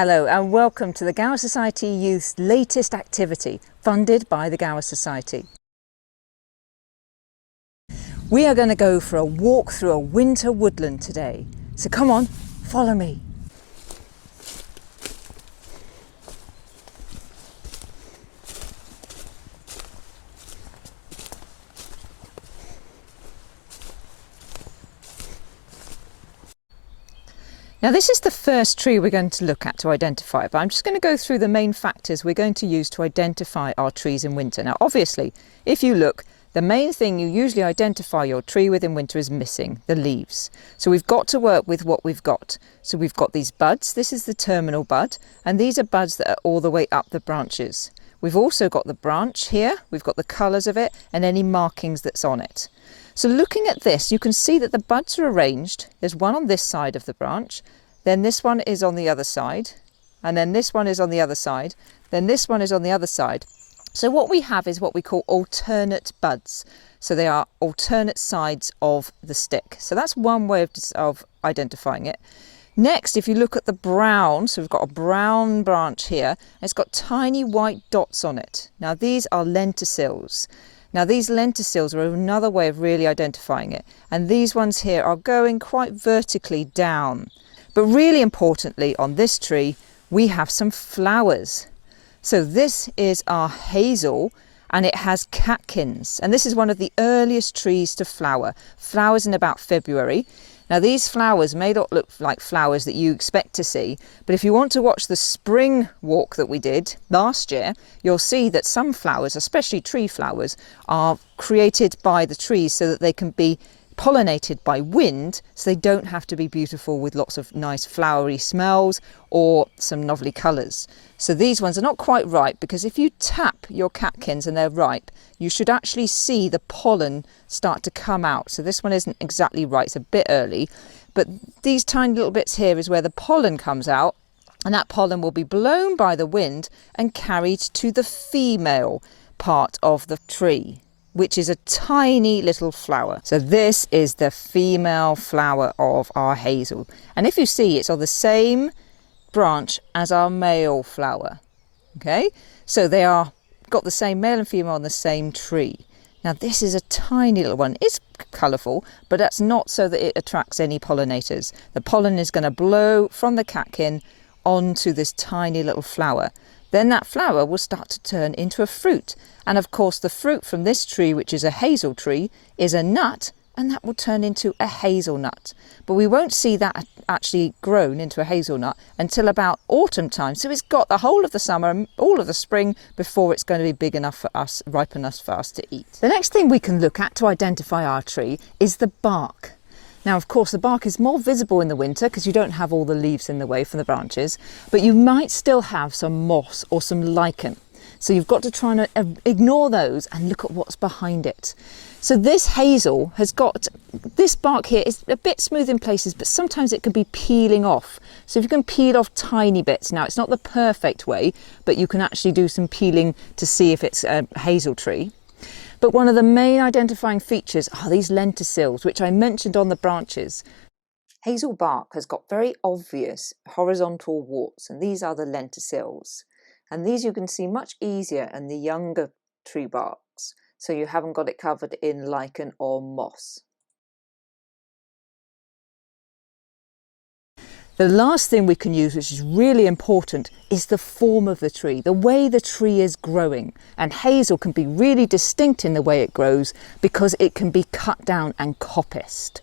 Hello and welcome to the Gower Society Youth's latest activity, funded by the Gower Society. We are going to go for a walk through a winter woodland today. So come on, follow me. Now this is the first tree we're going to look at to identify, but I'm just going to go through the main factors we're going to use to identify our trees in winter. Now obviously, if you look, the main thing you usually identify your tree with in winter is missing, the leaves. So we've got to work with what we've got. So we've got these buds, this is the terminal bud, and these are buds that are all the way up the branches. We've also got the branch here, we've got the colours of it, and any markings that's on it. So looking at this, you can see that the buds are arranged. There's one on this side of the branch, then this one is on the other side, and then this one is on the other side, then this one is on the other side. So what we have is what we call alternate buds. So they are alternate sides of the stick. So that's one way of identifying it. Next, if you look at the brown, so we've got a brown branch here, and it's got tiny white dots on it. Now these are lenticels. Now these lenticels are another way of really identifying it. And these ones here are going quite vertically down. But really importantly on this tree, we have some flowers. So this is our hazel, and it has catkins. And this is one of the earliest trees to flower. Flowers in about February. Now these flowers may not look like flowers that you expect to see, but if you want to watch the spring walk that we did last year, you'll see that some flowers, especially tree flowers, are created by the trees so that they can be pollinated by wind, so they don't have to be beautiful with lots of nice flowery smells or some lovely colours. So these ones are not quite ripe, because if you tap your catkins and they're ripe, you should actually see the pollen start to come out. So this one isn't exactly right, it's a bit early, but these tiny little bits here is where the pollen comes out, and that pollen will be blown by the wind and carried to the female part of the tree, which is a tiny little flower. So this is the female flower of our hazel. And if you see, it's on the same branch as our male flower. Okay, so they are got the same male and female on the same tree. Now this is a tiny little one. It's colourful, but that's not so that it attracts any pollinators. The pollen is going to blow from the catkin onto this tiny little flower. Then that flower will start to turn into a fruit. And of course the fruit from this tree, which is a hazel tree, is a nut, and that will turn into a hazelnut. But we won't see that actually grown into a hazelnut until about autumn time. So it's got the whole of the summer and all of the spring before it's going to be big enough for us, ripe enough for us to eat. The next thing we can look at to identify our tree is the bark. Now, of course, the bark is more visible in the winter because you don't have all the leaves in the way from the branches, but you might still have some moss or some lichen. So you've got to try and ignore those and look at what's behind it. So this hazel has got, this bark here is a bit smooth in places, but sometimes it can be peeling off. So if you can peel off tiny bits, now it's not the perfect way, but you can actually do some peeling to see if it's a hazel tree. But one of the main identifying features are these lenticels, which I mentioned on the branches. Hazel bark has got very obvious horizontal warts, and these are the lenticels. And these you can see much easier in the younger tree barks, so you haven't got it covered in lichen or moss. The last thing we can use, which is really important, is the form of the tree, the way the tree is growing. And hazel can be really distinct in the way it grows because it can be cut down and coppiced.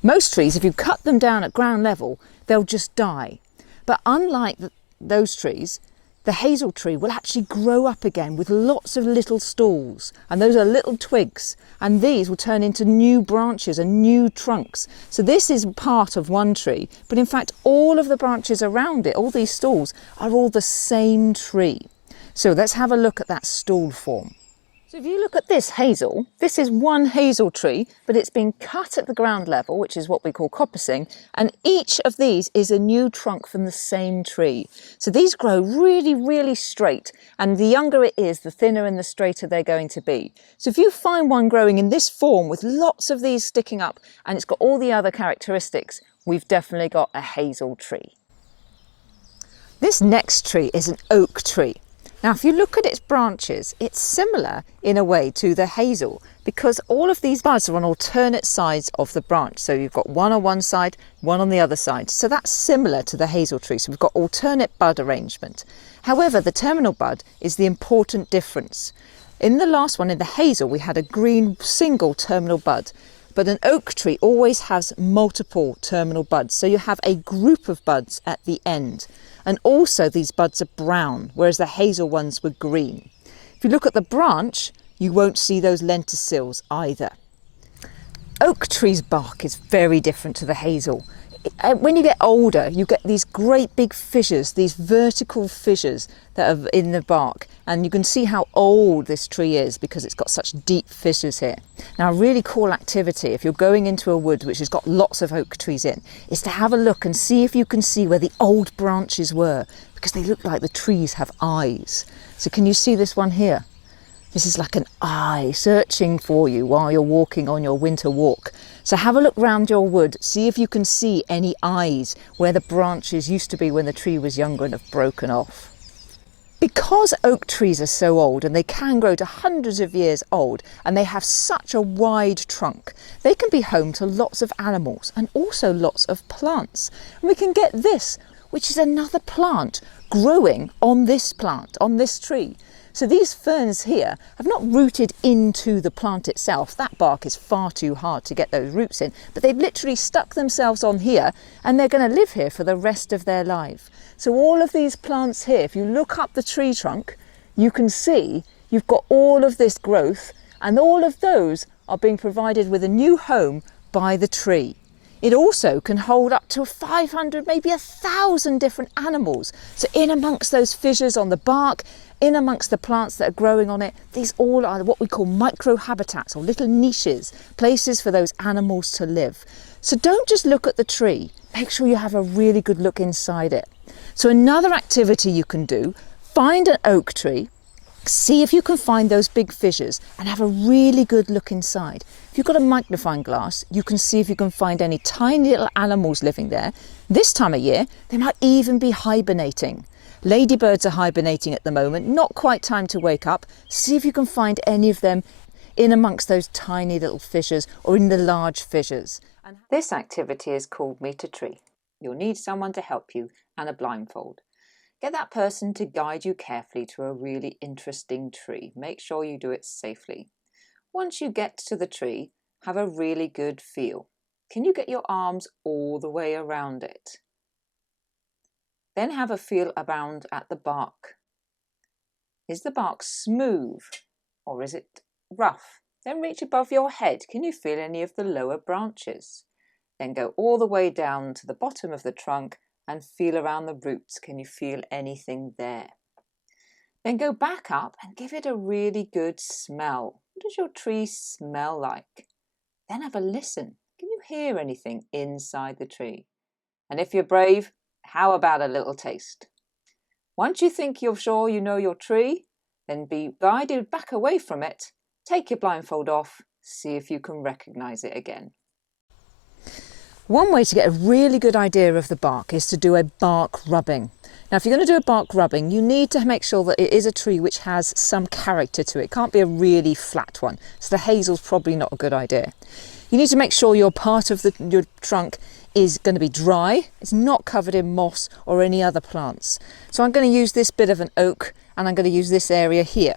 Most trees, if you cut them down at ground level, they'll just die. But unlike those trees, the hazel tree will actually grow up again with lots of little stalks, and those are little twigs, and these will turn into new branches and new trunks. So this is part of one tree, but in fact all of the branches around it, all these stalks, are all the same tree. So let's have a look at that stall form. So if you look at this hazel, this is one hazel tree, but it's been cut at the ground level, which is what we call coppicing, and each of these is a new trunk from the same tree. So these grow really, really straight, and the younger it is, the thinner and the straighter they're going to be. So if you find one growing in this form with lots of these sticking up, and it's got all the other characteristics, we've definitely got a hazel tree. This next tree is an oak tree. Now, if you look at its branches, it's similar in a way to the hazel because all of these buds are on alternate sides of the branch. So you've got one on one side, one on the other side. So that's similar to the hazel tree. So we've got alternate bud arrangement. However, the terminal bud is the important difference. In the last one, in the hazel, we had a green single terminal bud. But an oak tree always has multiple terminal buds. So you have a group of buds at the end. And also these buds are brown, whereas the hazel ones were green. If you look at the branch, you won't see those lenticels either. Oak tree's bark is very different to the hazel. When you get older, you get these great big fissures, these vertical fissures that are in the bark. And you can see how old this tree is because it's got such deep fissures here. Now, a really cool activity, if you're going into a wood which has got lots of oak trees in, is to have a look and see if you can see where the old branches were, because they look like the trees have eyes. So can you see this one here? This is like an eye searching for you while you're walking on your winter walk. So have a look round your wood, see if you can see any eyes where the branches used to be when the tree was younger and have broken off. Because oak trees are so old and they can grow to hundreds of years old and they have such a wide trunk, they can be home to lots of animals and also lots of plants. And we can get this, which is another plant growing on this plant, on this tree. So these ferns here have not rooted into the plant itself. That bark is far too hard to get those roots in, but they've literally stuck themselves on here and they're going to live here for the rest of their life. So all of these plants here, if you look up the tree trunk, you can see you've got all of this growth and all of those are being provided with a new home by the tree. It also can hold up to 500, maybe 1,000 different animals. So in amongst those fissures on the bark, in amongst the plants that are growing on it, these all are what we call microhabitats or little niches, places for those animals to live. So don't just look at the tree, make sure you have a really good look inside it. So another activity you can do, find an oak tree, see if you can find those big fissures and have a really good look inside. If you've got a magnifying glass, you can see if you can find any tiny little animals living there. This time of year, they might even be hibernating. Ladybirds are hibernating at the moment, not quite time to wake up. See if you can find any of them in amongst those tiny little fissures or in the large fissures. And this activity is called Meet a Tree. You'll need someone to help you and a blindfold. Get that person to guide you carefully to a really interesting tree. Make sure you do it safely. Once you get to the tree, have a really good feel. Can you get your arms all the way around it? Then have a feel around at the bark. Is the bark smooth or is it rough? Then reach above your head. Can you feel any of the lower branches? Then go all the way down to the bottom of the trunk and feel around the roots. Can you feel anything there? Then go back up and give it a really good smell. What does your tree smell like? Then have a listen. Can you hear anything inside the tree? And if you're brave, how about a little taste? Once you think you're sure you know your tree, then be guided back away from it. Take your blindfold off, see if you can recognise it again. One way to get a really good idea of the bark is to do a bark rubbing. Now, if you're going to do a bark rubbing, you need to make sure that it is a tree which has some character to it. It can't be a really flat one. So the hazel's probably not a good idea. You need to make sure your part of your trunk is going to be dry. It's not covered in moss or any other plants. So I'm going to use this bit of an oak and I'm going to use this area here.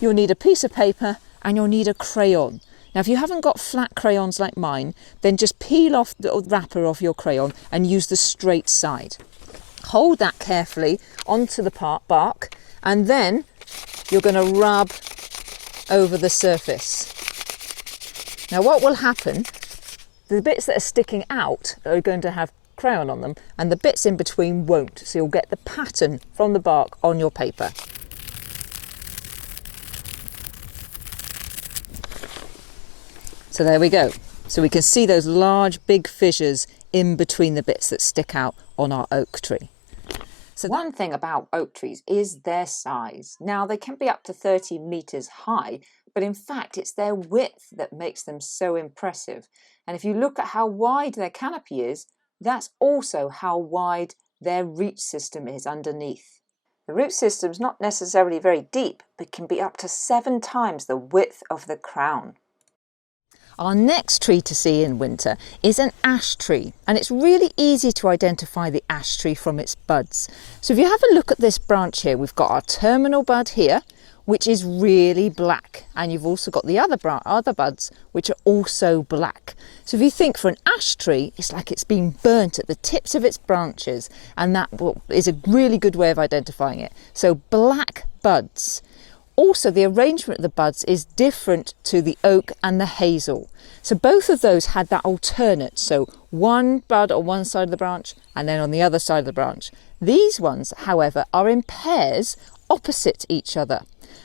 You'll need a piece of paper and you'll need a crayon. Now, if you haven't got flat crayons like mine, then just peel off the wrapper of your crayon and use the straight side. Hold that carefully onto the bark and then you're going to rub over the surface. Now, what will happen, the bits that are sticking out are going to have crayon on them and the bits in between won't. So you'll get the pattern from the bark on your paper. So there we go. So we can see those large big fissures in between the bits that stick out on our oak tree. So one thing about oak trees is their size. Now, they can be up to 30 metres high, but in fact it's their width that makes them so impressive. And if you look at how wide their canopy is, that's also how wide their root system is underneath. The root system is not necessarily very deep, but can be up to 7 times the width of the crown. Our next tree to see in winter is an ash tree, and it's really easy to identify the ash tree from its buds. So if you have a look at this branch here, we've got our terminal bud here, which is really black, and you've also got the other buds which are also black. So if you think for an ash tree, it's like it's been burnt at the tips of its branches, and that is a really good way of identifying it. So black buds. Also, the arrangement of the buds is different to the oak and the hazel. So both of those had that alternate, so one bud on one side of the branch and then on the other side of the branch. These ones, however, are in pairs opposite each other.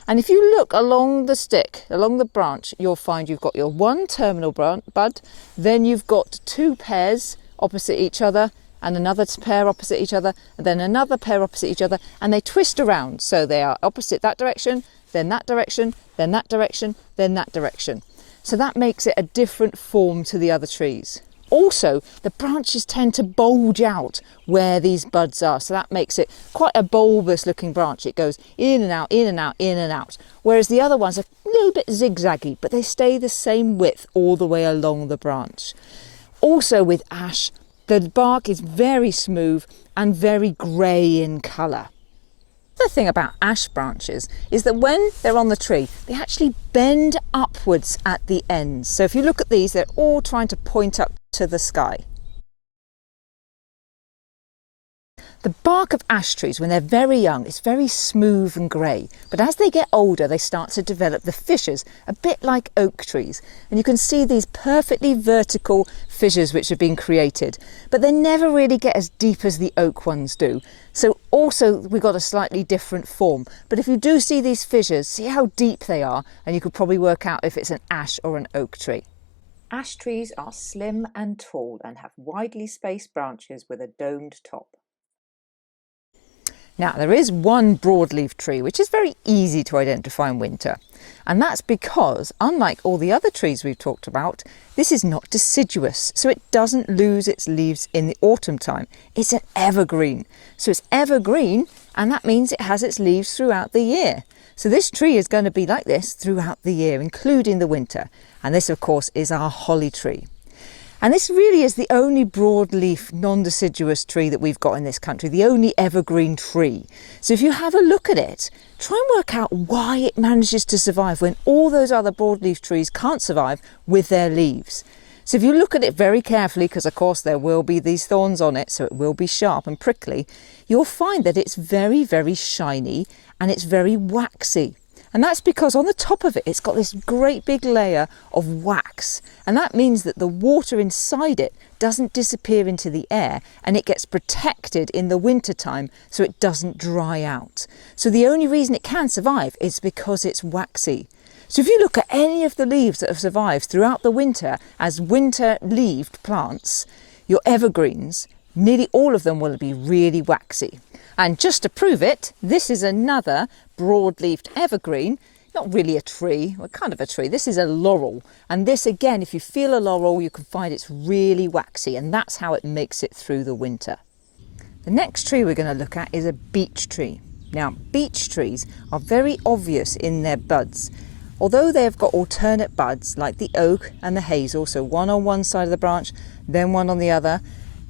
And if you look along the stick, along the branch, you'll find you've got your one terminal bud, then you've got 2 pairs opposite each other, and another pair opposite each other, and then another pair opposite each other, and they twist around. So they are opposite that direction, then that direction, then that direction, then that direction. So that makes it a different form to the other trees. Also, the branches tend to bulge out where these buds are, so that makes it quite a bulbous looking branch. It goes in and out, in and out, in and out, whereas the other ones are a little bit zigzaggy, but they stay the same width all the way along the branch. Also with ash, the bark is very smooth and very grey in colour. The thing about ash branches is that when they're on the tree, they actually bend upwards at the ends. So if you look at these, they're all trying to point up to the sky. The bark of ash trees, when they're very young, is very smooth and grey, but as they get older they start to develop the fissures, a bit like oak trees, and you can see these perfectly vertical fissures which have been created, but they never really get as deep as the oak ones do. So also we've got a slightly different form, but if you do see these fissures, see how deep they are, and you could probably work out if it's an ash or an oak tree. Ash trees are slim and tall and have widely spaced branches with a domed top. Now, there is one broadleaf tree which is very easy to identify in winter, and that's because, unlike all the other trees we've talked about, this is not deciduous, so it doesn't lose its leaves in the autumn time. It's an evergreen. So it's evergreen, and that means it has its leaves throughout the year. So this tree is going to be like this throughout the year, including the winter. And this, of course, is our holly tree. And this really is the only broadleaf, non-deciduous tree that we've got in this country, the only evergreen tree. So if you have a look at it, try and work out why it manages to survive when all those other broadleaf trees can't survive with their leaves. So if you look at it very carefully, because of course there will be these thorns on it, so it will be sharp and prickly, you'll find that it's very, very shiny and it's very waxy. And that's because on the top of it, it's got this great big layer of wax. And that means that the water inside it doesn't disappear into the air, and it gets protected in the winter time so it doesn't dry out. So the only reason it can survive is because it's waxy. So if you look at any of the leaves that have survived throughout the winter as winter-leaved plants, your evergreens, nearly all of them will be really waxy. And just to prove it, this is another broad-leaved evergreen, not really a tree, well, kind of a tree. This is a laurel, and this again, if you feel a laurel, you can find it's really waxy, and that's how it makes it through the winter. The next tree we're going to look at is a beech tree. Now, beech trees are very obvious in their buds. Although they have got alternate buds like the oak and the hazel, so one on one side of the branch, then one on the other,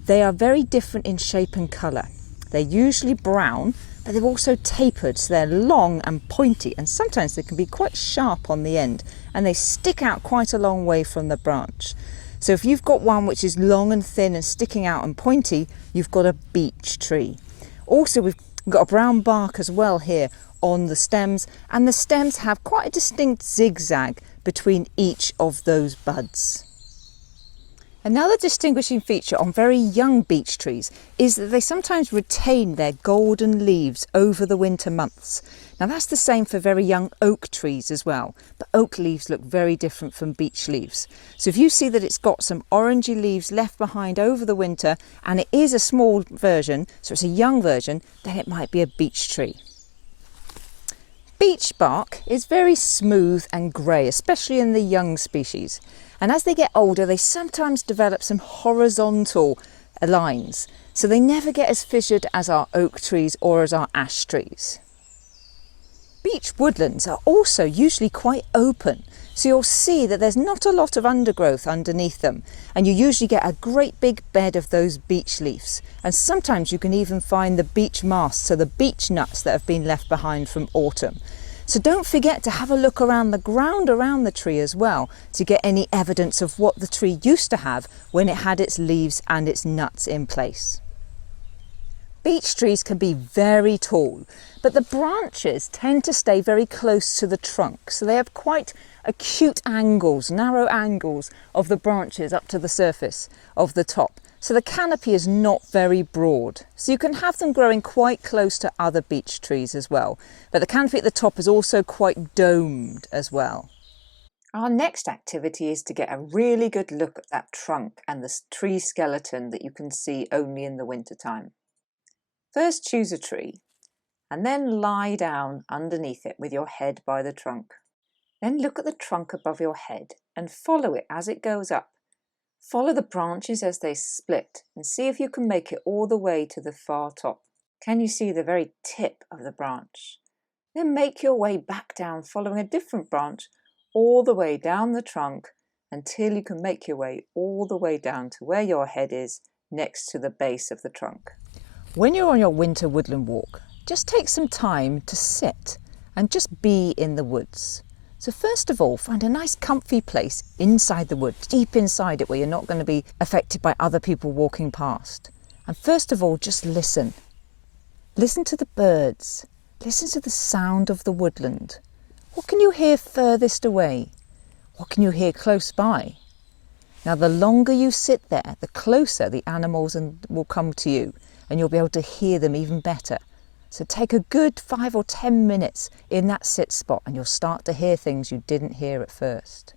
they are very different in shape and colour. They're usually brown, but they're also tapered, so they're long and pointy, and sometimes they can be quite sharp on the end, and they stick out quite a long way from the branch. So if you've got one which is long and thin and sticking out and pointy, you've got a beech tree. Also, we've got a brown bark as well here on the stems, and the stems have quite a distinct zigzag between each of those buds. Another distinguishing feature on very young beech trees is that they sometimes retain their golden leaves over the winter months. Now that's the same for very young oak trees as well, but oak leaves look very different from beech leaves. So if you see that it's got some orangey leaves left behind over the winter, and it is a small version, so it's a young version, then it might be a beech tree. Beech bark is very smooth and grey, especially in the young species. And as they get older, they sometimes develop some horizontal lines, so they never get as fissured as our oak trees or as our ash trees. Beech woodlands are also usually quite open, so you'll see that there's not a lot of undergrowth underneath them, and you usually get a great big bed of those beech leaves, and sometimes you can even find the beech masts, so the beech nuts that have been left behind from autumn. So don't forget to have a look around the ground around the tree as well to get any evidence of what the tree used to have when it had its leaves and its nuts in place. Beech trees can be very tall, but the branches tend to stay very close to the trunk, so they have quite acute angles, narrow angles of the branches up to the surface of the top. So the canopy is not very broad, so you can have them growing quite close to other beech trees as well, but the canopy at the top is also quite domed as well. Our next activity is to get a really good look at that trunk and the tree skeleton that you can see only in the winter time. First choose a tree and then lie down underneath it with your head by the trunk. Then look at the trunk above your head and follow it as it goes up. Follow the branches as they split and see if you can make it all the way to the far top. Can you see the very tip of the branch? Then make your way back down following a different branch all the way down the trunk until you can make your way all the way down to where your head is next to the base of the trunk. When you're on your winter woodland walk, just take some time to sit and just be in the woods. So first of all, find a nice comfy place inside the woods, deep inside it where you're not going to be affected by other people walking past. And first of all, just listen. Listen to the birds. Listen to the sound of the woodland. What can you hear furthest away? What can you hear close by? Now, the longer you sit there, the closer the animals will come to you, and you'll be able to hear them even better. So take a good 5 or 10 minutes in that sit spot and you'll start to hear things you didn't hear at first.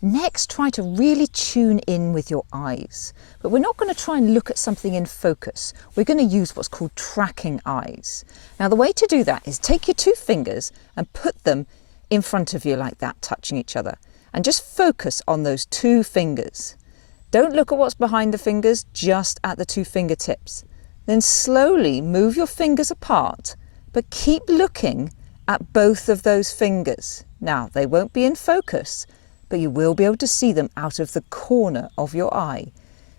Next, try to really tune in with your eyes. But we're not going to try and look at something in focus. We're going to use what's called tracking eyes. Now, the way to do that is take your 2 fingers and put them in front of you like that, touching each other. And just focus on those 2 fingers. Don't look at what's behind the fingers, just at the 2 fingertips. Then slowly move your fingers apart, but keep looking at both of those fingers. Now, they won't be in focus, but you will be able to see them out of the corner of your eye.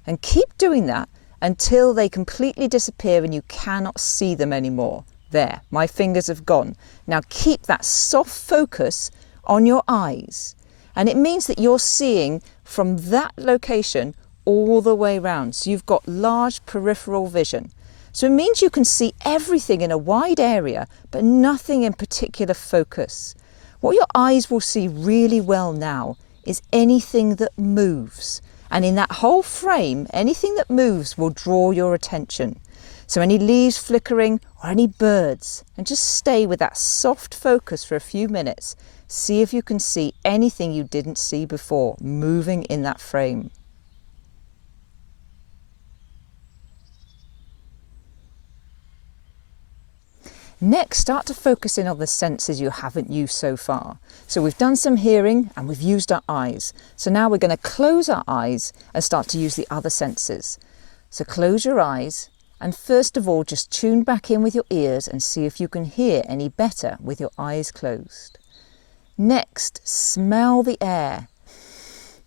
And keep doing that until they completely disappear and you cannot see them anymore. There, my fingers have gone. Now keep that soft focus on your eyes. And it means that you're seeing from that location all the way round. So you've got large peripheral vision. So it means you can see everything in a wide area, but nothing in particular focus. What your eyes will see really well now is anything that moves. And in that whole frame, anything that moves will draw your attention. So any leaves flickering or any birds, and just stay with that soft focus for a few minutes. See if you can see anything you didn't see before moving in that frame. Next, start to focus in on the senses you haven't used so far. So we've done some hearing and we've used our eyes. So now we're going to close our eyes and start to use the other senses. So close your eyes and first of all just tune back in with your ears and see if you can hear any better with your eyes closed. Next, smell the air.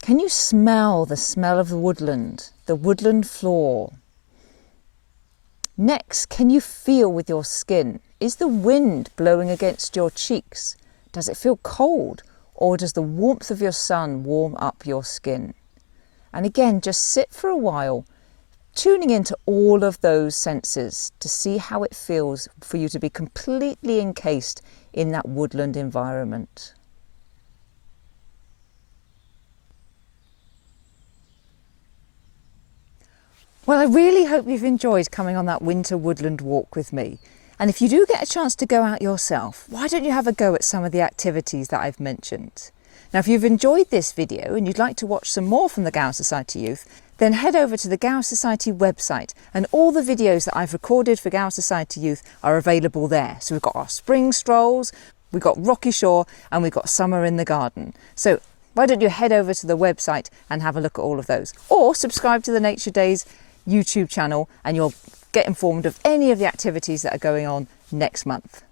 Can you smell the smell of the woodland floor? Next, can you feel with your skin? Is the wind blowing against your cheeks? Does it feel cold, or does the warmth of your sun warm up your skin? And again, just sit for a while, tuning into all of those senses to see how it feels for you to be completely encased in that woodland environment. Well, I really hope you've enjoyed coming on that winter woodland walk with me. And if you do get a chance to go out yourself, why don't you have a go at some of the activities that I've mentioned? Now, if you've enjoyed this video and you'd like to watch some more from the Gower Society Youth, then head over to the Gower Society website, and all the videos that I've recorded for Gower Society Youth are available there. So we've got our spring strolls, we've got rocky shore, and we've got summer in the garden. So why don't you head over to the website and have a look at all of those, or subscribe to the Nature Days YouTube channel and you'll get informed of any of the activities that are going on next month.